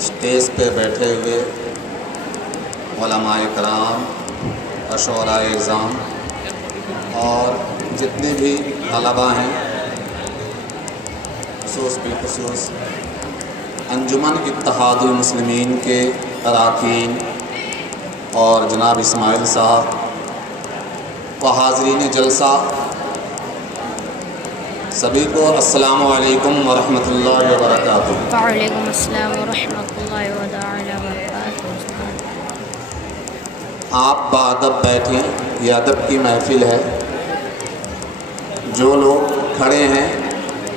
Stage पे बैठे हुए उलमाए कराम, अशोराए इज़ाम और जितने भी तलबा हैं, खुसूस बिलखुसूस अंजुमन इत्तेहादुल मुस्लिमीन के अरकान और जनाब इस्माइल साहब व हाज़रीन जलसा, सभी को अस्सलामु अलैकुम व रहमतुल्लाहि व बरकातुहू। वालेकुम अस्सलाम व रहमतुल्लाहि व बरकातुहू। आप बाअदब बैठें, ये अदब की महफ़िल है। जो लोग खड़े हैं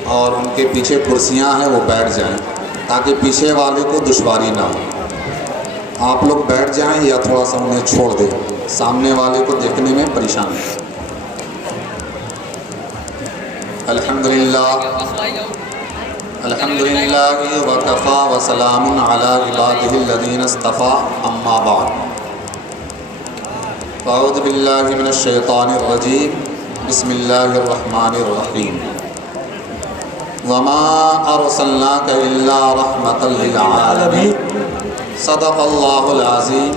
और उनके पीछे कुर्सियां हैं वो बैठ जाएं, ताकि पीछे वाले को दुश्वारी ना हो। आप लोग बैठ जाएं या थोड़ा सा उन्हें छोड़ दें, सामने वाले को देखने में परेशान है। अल्हम्दुलिल्लाह व कफ़ा व सलामुन अला इबादिहिल्लज़ीना इस्तफ़ा, अम्मा बाद। अऊज़ु बिल्लाहि मिनश शैतानिर रजीम, बिस्मिल्लाहिर रहमानिर रहीम। वमा अरसलनाका इल्ला रहमतल लिल आलमीन, सदक़ल्लाहुल अज़ीम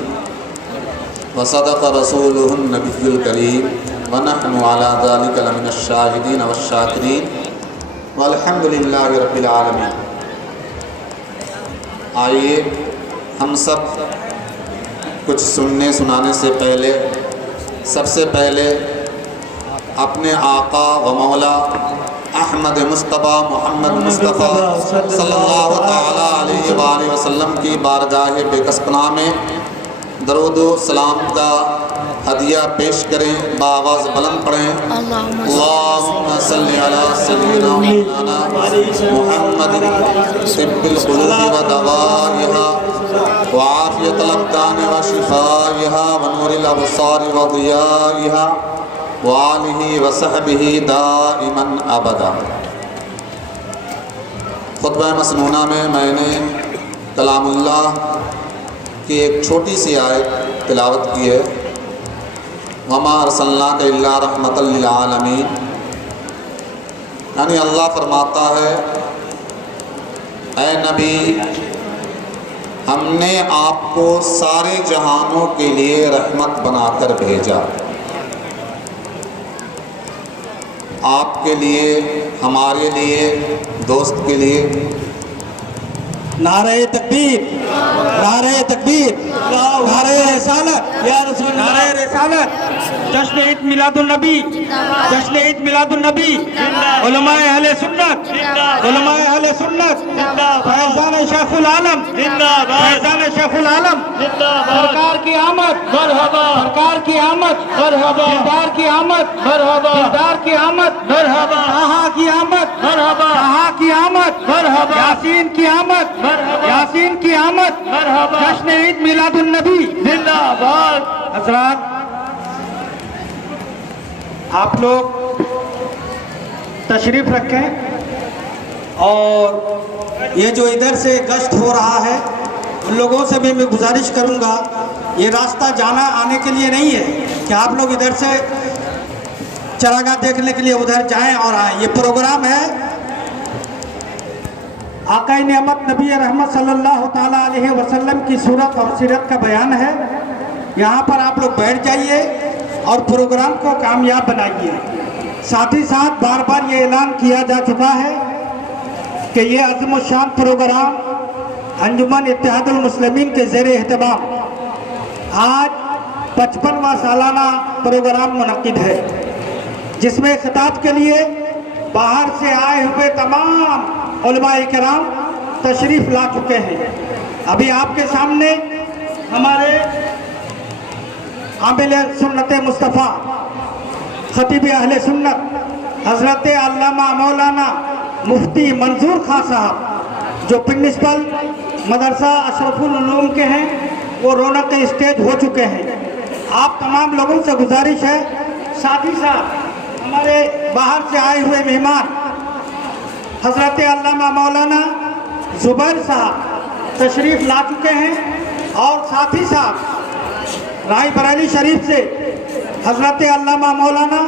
व सदक़ रसूलुहुन नबियुल करीम व नहनु अला ज़ालिका लमिनश शाहिदीन वश्शाकिरीन वल्हम्दुलिल्लाहि रब्बिल आलमीन। आइए हम सब कुछ सुनने सुनाने से पहले सबसे पहले अपने आका व मौला अहमद मुस्तफ़ा मोहम्मद मुस्तफ़ा सल्लल्लाहु तआला अलैहि वसल्लम की बारगाह बेकसपनाह में दरूद व सलाम का हदिया पेश करें। बाआवाज़ बुलंद पढ़ें, अल्लाहुम्मा सल्लि अला सय्यिदिना मौलाना मुहम्मदिन तिब्बिल क़ुलूबि व दवाइहा व आफ़ियतल अब्दान व शिफ़ाइहा व नूरिल अबसारि व ज़ियाइहा व आलिहि व सहबिहि दाइमन अबदा। खुतबा मसनूना में मैंने कलामुल्लाह की एक छोटी सी आयत तिलावत की है। वमा अरसलनाका इल्ला रहमतल लिल आलमीन, यानी अल्लाह फरमाता है, ऐ नबी, हमने आपको सारे जहानों के लिए रहमत बनाकर भेजा। आपके लिए, हमारे लिए, दोस्त के लिए। नारे तकबीर, नारे तकबीर, नारे रिसालत, या रसूल, नारे रिसालत। जश्न ईद मिलादुन नबी, जश्न ईद मिलादुन नबी। उलमाए अहले सुन्नत, उलमाए अहले सुन्नत, फैज़ान शेखुल आलम, फैज़ान शेखुल आलम। सरकार की आमद, मरहबा, सरकार की आमद, मरहबा, दिलदार की आमद, मरहबा, दिलदार की आमद, मरहबा, आहा की आमद, मरहबा, आहा की आमद, मरहबा, यासीन की आमद, यासीन की आमद, जश्न ईद मिलादुन नबी जिंदाबाद। हज़रात, आप लोग तशरीफ रखें। और ये जो इधर से गश्त हो रहा है, उन लोगों से भी मैं गुजारिश करूंगा, ये रास्ता जाना आने के लिए नहीं है कि आप लोग इधर से चरागाह देखने के लिए उधर जाएं और आएँ। ये प्रोग्राम है आक़ाए नेमत नबी रहमत सल्लल्लाहु ताला अलैहि वसल्लम की सूरत और सीरत का बयान है। यहाँ पर आप लोग बैठ जाइए और प्रोग्राम को कामयाब बनाइए। साथ ही साथ बार बार ये ऐलान किया जा चुका है कि ये अज़्म-ओ-शान प्रोग्राम अंजुमन इत्तेहादुल मुस्लिमीन के ज़ेर एहतमाम आज 55वां सालाना प्रोग्राम मुनक़्क़िद है, जिसमें खिताब के लिए बाहर से आए हुए तमाम उलमाए किराम तशरीफ़ ला चुके हैं। अभी आपके सामने हमारे आमिल सुन्नत मुस्तफ़ा खतीब अहले सुन्नत हज़रत अल्लामा मौलाना मुफ्ती मंजूर खां साहब, जो प्रिंसिपल मदरसा अशरफुल उलूम के हैं, वो रौनक स्टेज हो चुके हैं। आप तमाम लोगों से गुजारिश है, साथ ही साथ हमारे बाहर से आए हुए मेहमान हज़रत अल्लामा मौलाना ज़ुबैर साहब तशरीफ़ ला चुके हैं। और साथ ही साथ राय बरेली शरीफ से हज़रत अल्लामा मौलाना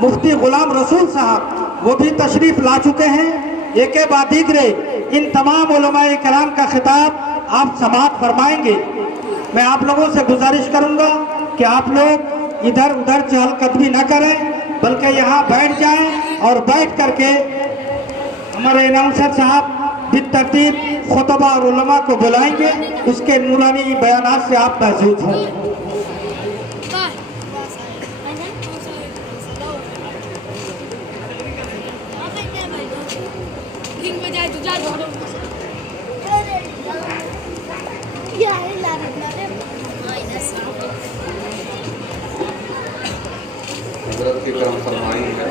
मुफ्ती ग़ुलाम रसूल साहब वो भी तशरीफ ला चुके हैं। एक बाद दीगरे इन तमाम उलमाए किराम का खिताब आप समाअत फरमाएंगे। मैं आप लोगों से गुजारिश करूंगा कि आप लोग इधर उधर चहलकदमी न करें, बल्कि यहाँ बैठ जाएं और बैठ करके हमारे अनाउंसर साहब बितरतीब खुतबा और उलमा को बुलाएंगे, उसके नूरानी बयानात से आप महसूस हों। हज़रत की करम फरमाई है,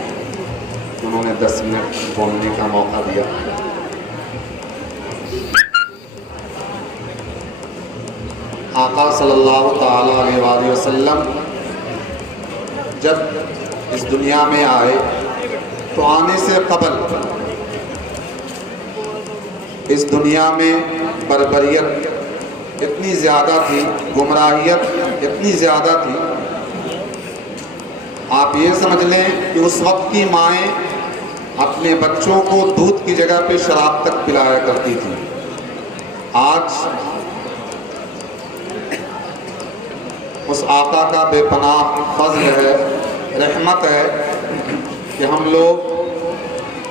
उन्होंने 10 मिनट बोलने का मौका दिया। आका सल्लल्लाहु ताला अलैहि वसल्लम जब इस दुनिया में आए तो आने से कबल इस दुनिया में बर्बरियत इतनी ज़्यादा थी, गुमराहियत इतनी ज़्यादा थी, आप ये समझ लें कि उस वक्त की माएँ अपने बच्चों को दूध की जगह पे शराब तक पिलाया करती थी। आज उस आका का बेपनाह फज़्ल है, रहमत है कि हम लोग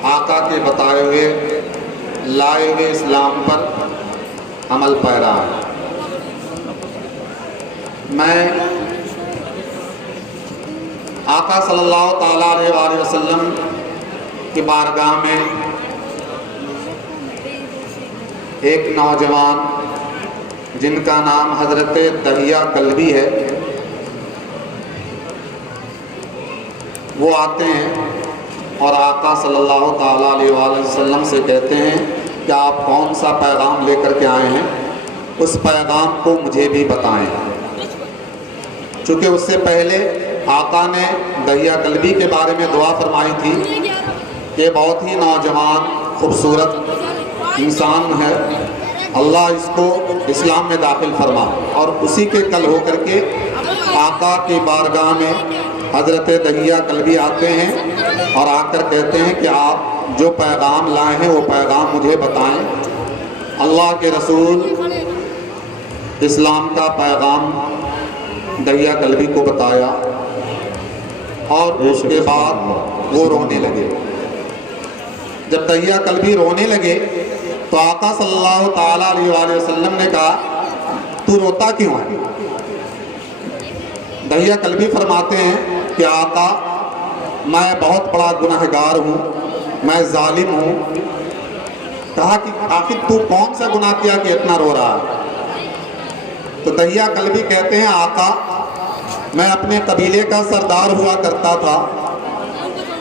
आका के बताए हुए लाए हुए इस्लाम पर अमल पैरा है। मैं आका सल्लल्लाहु ताला अलैहि वसल्लम की बारगाह में एक नौजवान जिनका नाम हज़रत दहिया कल्बी है, वो आते हैं और आका सल्लल्लाहु ताला अलैहि वसल्लम से कहते हैं कि आप कौन सा पैगाम लेकर के आए हैं, उस पैगाम को मुझे भी बताएं। चूँकि उससे पहले आका ने दहिया कल्बी के बारे में दुआ फरमाई थी कि बहुत ही नौजवान खूबसूरत इंसान है, अल्लाह इसको इस्लाम में दाखिल फरमा। और उसी के कल होकर के आका की बारगाह में हज़रत दहिया कल्बी आते हैं और आकर कहते हैं कि आप जो पैगाम लाए हैं वो पैगाम मुझे बताएं। अल्लाह के रसूल इस्लाम का पैगाम दहिया कल्बी को बताया और उसके बाद वो रोने लगे। जब दहिया कल्बी रोने लगे तो आका सल्लल्लाहु ताला अलैहि वसल्लम ने कहा, तू रोता क्यों है? दहिया कल्बी फरमाते हैं कि आका, मैं बहुत बड़ा गुनहगार हूँ, मैं जालिम हूँ। कहा कि आखिर तू कौन सा गुनाह किया कि इतना रो रहा है? तो दहिया कल्बी कहते हैं, आका, मैं अपने कबीले का सरदार हुआ करता था,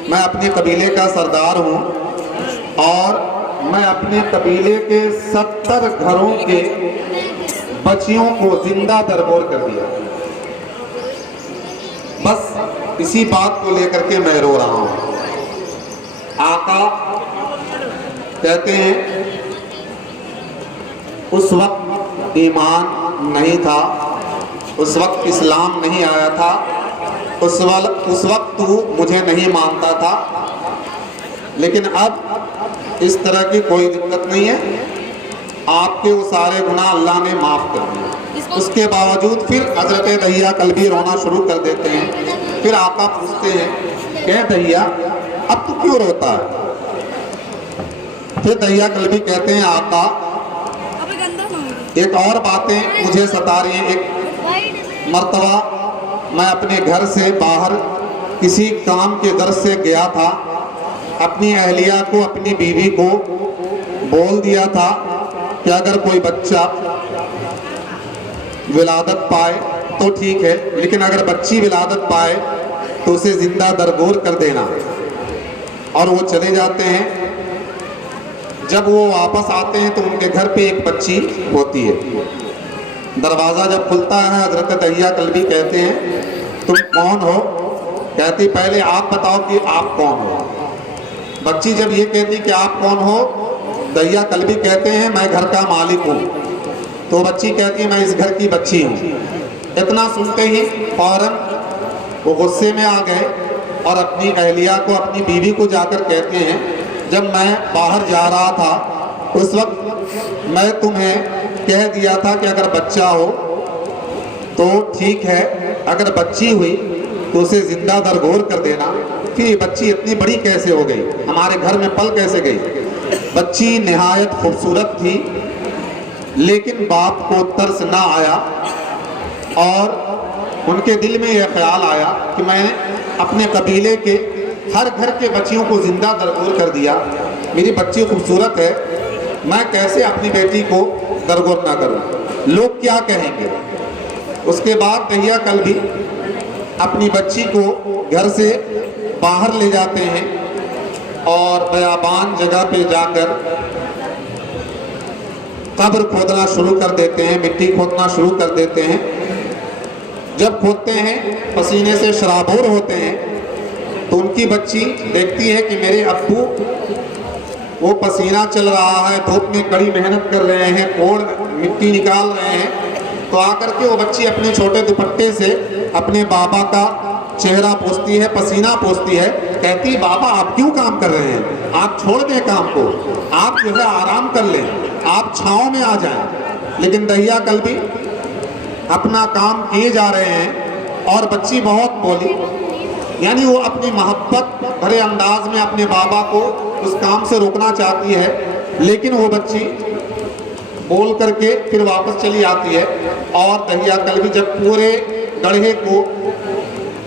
मैं अपने कबीले का सरदार हूँ और मैं अपने कबीले के 70 घरों के बच्चियों को जिंदा दरगोर कर दिया। बस इसी बात को लेकर के मैं रो रहा हूँ। आका कहते हैं उस वक्त ईमान नहीं था, उस वक्त इस्लाम नहीं आया था, उस वक्त तू मुझे नहीं मानता था, लेकिन अब इस तरह की कोई दिक्कत नहीं है, आपके वो सारे गुनाह अल्लाह ने माफ़ कर दिए। उसके बावजूद फिर हज़रत दहिया कल्बी रोना शुरू कर देते हैं। फिर आका पूछते हैं, कह दहिया अब तू क्यों रोता है? फिर दहिया कल्बी कहते हैं, आका एक और बातें मुझे सता रही हैं। एक मर्तबा मैं अपने घर से बाहर किसी काम के दर्द से गया था, अपनी अहलिया को, अपनी बीवी को बोल दिया था कि अगर कोई बच्चा विलादत पाए तो ठीक है, लेकिन अगर बच्ची विलादत पाए तो उसे जिंदा दरगोर कर देना। और वो चले जाते हैं। जब वो वापस आते हैं तो उनके घर पे एक बच्ची होती है। दरवाज़ा जब खुलता है, हज़रत दहिया कल्बी कहते हैं, तुम कौन हो? कहती, पहले आप बताओ कि आप कौन हो। बच्ची जब ये कहती कि आप कौन हो, दहिया कल्बी कहते हैं, मैं घर का मालिक हूँ। तो बच्ची कहती, मैं इस घर की बच्ची हूँ। इतना सुनते ही फौरन वो गुस्से में आ गए और अपनी अहलिया को, अपनी बीवी को जाकर कहते हैं, जब मैं बाहर जा रहा था उस वक्त मैं तुम्हें कह दिया था कि अगर बच्चा हो तो ठीक है, अगर बच्ची हुई तो उसे जिंदा दरगोर कर देना। फिर ये बच्ची इतनी बड़ी कैसे हो गई, हमारे घर में पल कैसे गई? बच्ची निहायत खूबसूरत थी, लेकिन बाप को तरस ना आया और उनके दिल में यह ख्याल आया कि मैंने अपने कबीले के हर घर के बच्चियों को जिंदा दरगोर कर दिया। मेरी बच्ची खूबसूरत है, मैं कैसे अपनी बेटी को दरगोर ना करूं, लोग क्या कहेंगे। उसके बाद दहिया कल्बी अपनी बच्ची को घर से बाहर ले जाते हैं और बयाबान जगह पे जाकर कब्र खोदना शुरू कर देते हैं, मिट्टी खोदना शुरू कर देते हैं। जब खोदते हैं, पसीने से शराबोर होते हैं, तो उनकी बच्ची देखती है कि मेरे अब्बू वो पसीना चल रहा है, धूप में कड़ी मेहनत कर रहे हैं, कोड़ मिट्टी निकाल रहे हैं। तो आकर के वो बच्ची अपने छोटे दुपट्टे से अपने बाबा का चेहरा पोंछती है, पसीना पोंछती है, कहती बाबा आप क्यों काम कर रहे हैं, आप छोड़ दें काम को, आप जो है आराम कर लें, आप छाँव में आ जाएं। लेकिन दहिया कल्बी अपना काम किए जा रहे हैं और बच्ची बहुत बोली, यानी वो अपनी मोहब्बत भरे अंदाज में अपने बाबा को उस काम से रोकना चाहती है, लेकिन वो बच्ची बोल करके फिर वापस चली आती है। और दहिया कल्बी जब पूरे गड्ढे को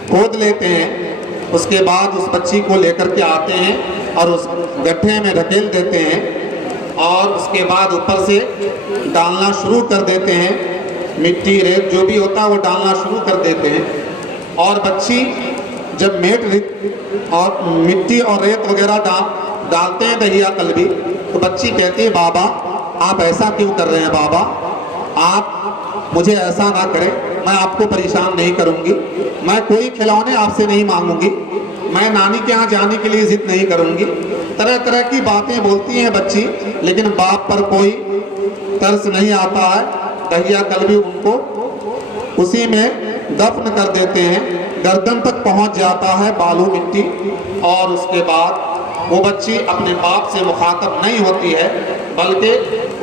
खोद लेते हैं, उसके बाद उस बच्ची को लेकर के आते हैं और उस गड्ढे में ढकेल देते हैं और उसके बाद ऊपर से डालना शुरू कर देते हैं, मिट्टी रेत जो भी होता है वो डालना शुरू कर देते हैं। और बच्ची जब और मिट्टी और रेत वगैरह डालते हैं दहिया कल्बी, तो बच्ची कहती है बाबा आप ऐसा क्यों कर रहे हैं, बाबा आप मुझे ऐसा ना करें, मैं आपको परेशान नहीं करूंगी, मैं कोई खिलौने आपसे नहीं मांगूंगी, मैं नानी के यहाँ जाने के लिए जिद नहीं करूंगी। तरह तरह की बातें बोलती हैं बच्ची, लेकिन बाप पर कोई तरस नहीं आता है। दहिया कल्बी उनको उसी में दफन कर देते हैं, गर्दन तक पहुंच जाता है बालू मिट्टी। और उसके बाद वो बच्ची अपने बाप से मुखातब नहीं होती है, बल्कि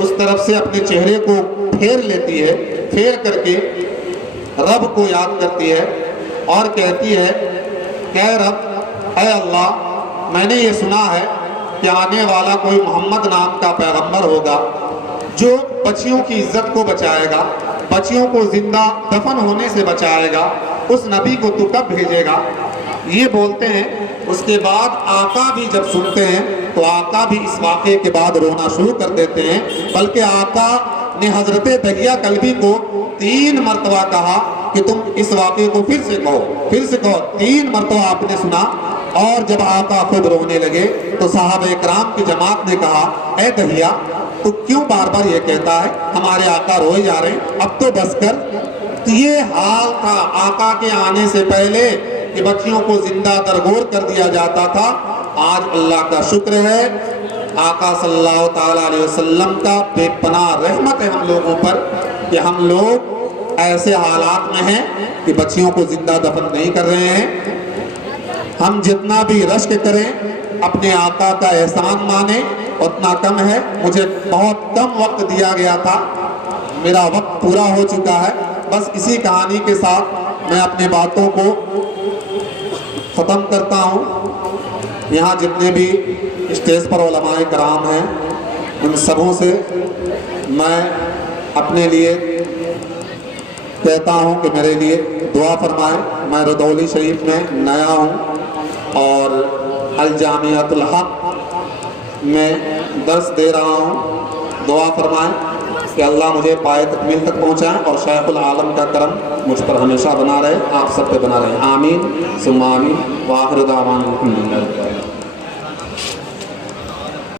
उस तरफ से अपने चेहरे को फेर लेती है, फेर करके रब को याद करती है और कहती है कि रब, ऐ अल्लाह, मैंने ये सुना है कि आने वाला कोई मोहम्मद नाम का पैगंबर होगा जो बच्चियों की इज्जत को बचाएगा, बच्चियों को जिंदा दफन होने से बचाएगा, उस नबी को तू कब भेजेगा। ये बोलते हैं। उसके बाद आका भी जब सुनते हैं तो आका भी इस वाक़े के बाद रोना शुरू कर देते हैं, बल्कि आका ने हजरत दहिया कल्बी को 3 मरतबा कहा कि तुम इस वाक़े को फिर से कहो, फिर से कहो। 3 मरतबा आपने सुना। और जब आका खुद रोने लगे तो साहबे किराम की जमात ने कहा, ऐ दहिया तू क्यों बार बार ये कहता है, हमारे आका रोए जा रहे हैं, अब तो बस कर। तो ये हाल था आका के आने से पहले कि बच्चियों को जिंदा दरगोर कर दिया जाता था। आज अल्लाह का शुक्र है, आका सल्लल्लाहु ताला अलैहि वसल्लम का बेपनाह रहमत है हम लोगों पर कि हम लोग ऐसे हालात में हैं कि बच्चियों को जिंदा दफन नहीं कर रहे हैं। हम जितना भी रश्क करें, अपने आका का एहसान माने, उतना कम है। मुझे बहुत कम वक्त दिया गया था, मेरा वक्त पूरा हो चुका है। बस इसी कहानी के साथ मैं अपनी बातों को ख़त्म करता हूँ। यहाँ जितने भी स्टेज पर उलमाए कराम हैं, उन सबों से मैं अपने लिए कहता हूँ कि मेरे लिए दुआ फरमाएं। मैं रदौली शरीफ में नया हूँ और अल जामियातुल हक में दर्स दे रहा हूँ। दुआ फरमाएं कि अल्लाह मुझे पाए तकमील तक पहुँचाएँ और शायखुल आलम का करम मुझ पर हमेशा बना रहे, आप सब पे बना रहे। आमीन सुम्मा आमीन। वाहिर दावाना अल्हम्दुलिल्लाह।